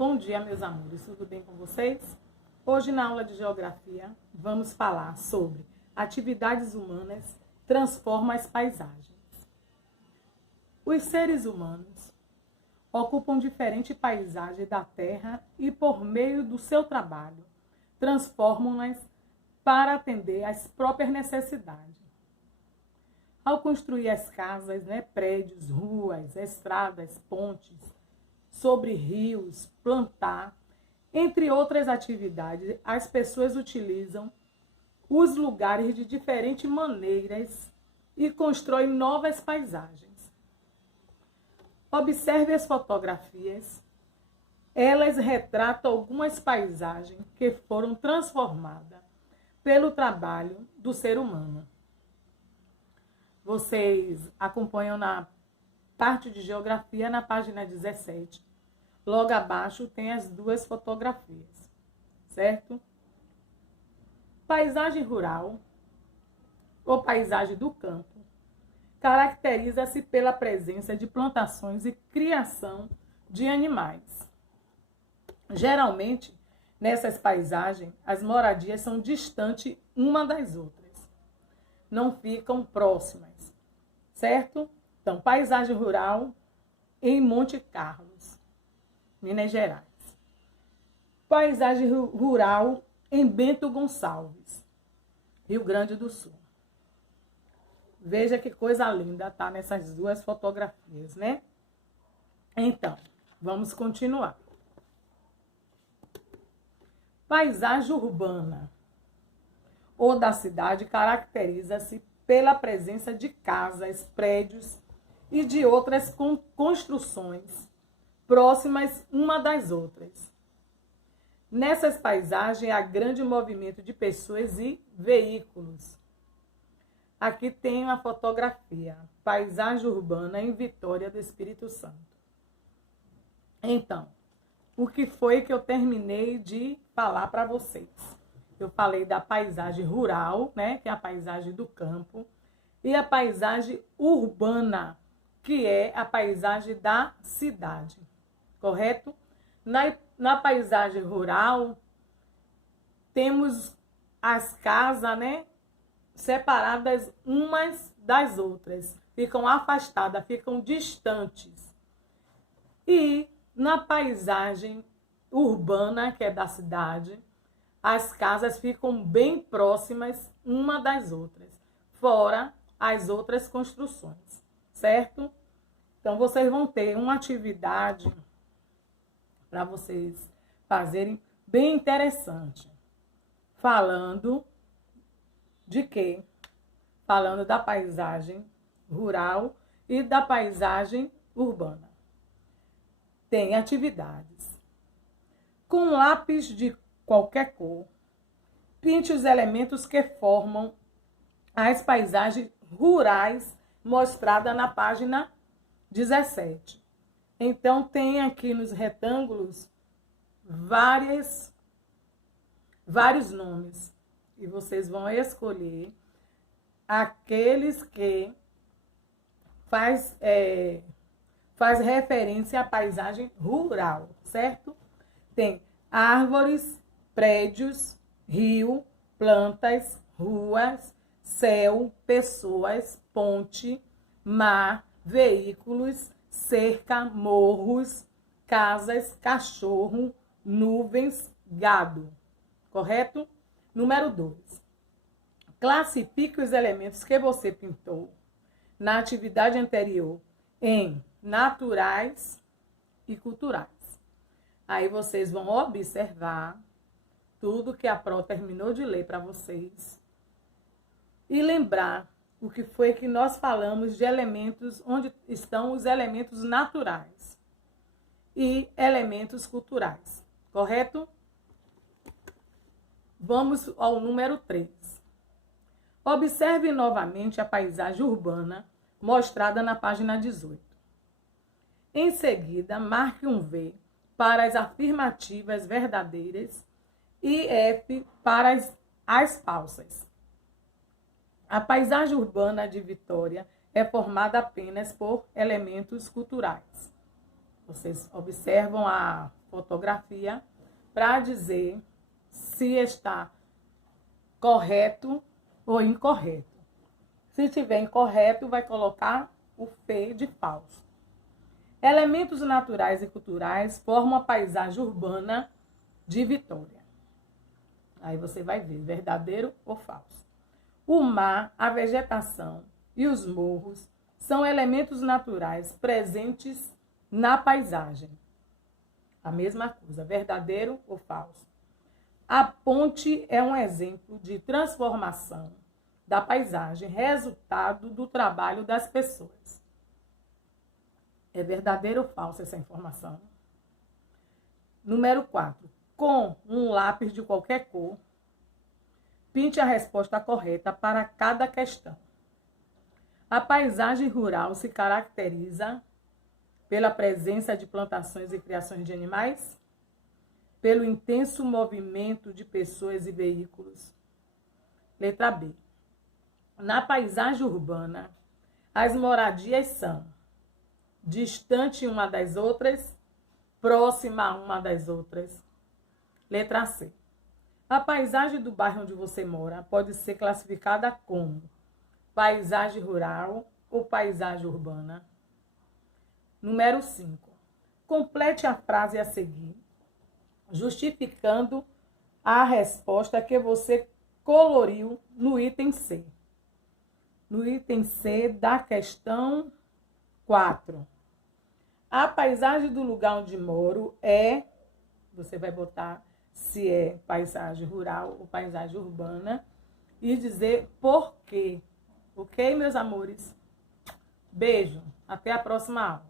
Bom dia, meus amores, tudo bem com vocês? Hoje, na aula de Geografia, vamos falar sobre atividades humanas transformam as paisagens. Os seres humanos ocupam diferentes paisagens da Terra e, por meio do seu trabalho, transformam-nas para atender às próprias necessidades. Ao construir as casas, prédios, ruas, estradas, pontes, sobre rios, plantar, entre outras atividades, as pessoas utilizam os lugares de diferentes maneiras e constroem novas paisagens. Observe as fotografias. Elas retratam algumas paisagens que foram transformadas pelo trabalho do ser humano. Vocês acompanham na parte de Geografia, na página 17. Logo abaixo tem as duas fotografias, certo? Paisagem rural, ou paisagem do campo, caracteriza-se pela presença de plantações e criação de animais. Geralmente, nessas paisagens, as moradias são distantes uma das outras, não ficam próximas, certo? Então, paisagem rural em Monte Carlos, Minas Gerais. Paisagem rural em Bento Gonçalves, Rio Grande do Sul. Veja que coisa linda tá nessas duas fotografias, né? Então, vamos continuar. Paisagem urbana ou da cidade caracteriza-se pela presença de casas, prédios e de outras construções próximas uma das outras. Nessas paisagens há grande movimento de pessoas e veículos. Aqui tem uma fotografia, paisagem urbana em Vitória do Espírito Santo. Então, o que foi que eu terminei de falar para vocês? Eu falei da paisagem rural, que é a paisagem do campo, e a paisagem urbana, que é a paisagem da cidade, correto? Na paisagem rural, temos as casas, separadas umas das outras, ficam afastadas, ficam distantes. E na paisagem urbana, que é da cidade, as casas ficam bem próximas uma das outras, fora as outras construções, certo? Então, vocês vão ter uma atividade para vocês fazerem bem interessante. Falando de quê? Falando da paisagem rural e da paisagem urbana. Tem atividades. Com lápis de qualquer cor, pinte os elementos que formam as paisagens rurais mostradas na página 17. Então, tem aqui nos retângulos vários nomes. E vocês vão escolher aqueles que faz referência à paisagem rural, certo? Tem árvores, prédios, rio, plantas, ruas, céu, pessoas, ponte, mar, veículos, cerca, morros, casas, cachorro, nuvens, gado. Correto? Número 2. Classifique os elementos que você pintou na atividade anterior em naturais e culturais. Aí vocês vão observar tudo que a Pro terminou de ler para vocês e lembrar o que foi que nós falamos de elementos, onde estão os elementos naturais e elementos culturais, correto? Vamos ao número 3. Observe novamente a paisagem urbana mostrada na página 18. Em seguida, marque um V para as afirmativas verdadeiras e F para as falsas. A paisagem urbana de Vitória é formada apenas por elementos culturais. Vocês observam a fotografia para dizer se está correto ou incorreto. Se estiver incorreto, vai colocar o F de falso. Elementos naturais e culturais formam a paisagem urbana de Vitória. Aí você vai ver, verdadeiro ou falso. O mar, a vegetação e os morros são elementos naturais presentes na paisagem. A mesma coisa, verdadeiro ou falso. A ponte é um exemplo de transformação da paisagem, resultado do trabalho das pessoas. É verdadeiro ou falso essa informação? Número 4. Com um lápis de qualquer cor, pinte a resposta correta para cada questão. A paisagem rural se caracteriza pela presença de plantações e criações de animais, pelo intenso movimento de pessoas e veículos. Letra B. Na paisagem urbana, as moradias são distante uma das outras, próxima uma das outras. Letra C. A paisagem do bairro onde você mora pode ser classificada como paisagem rural ou paisagem urbana. Número 5. Complete a frase a seguir, justificando a resposta que você coloriu no item C. No item C da questão 4. A paisagem do lugar onde moro é... Você vai botar se é paisagem rural ou paisagem urbana e dizer por quê. Ok, meus amores? Beijo. Até a próxima aula.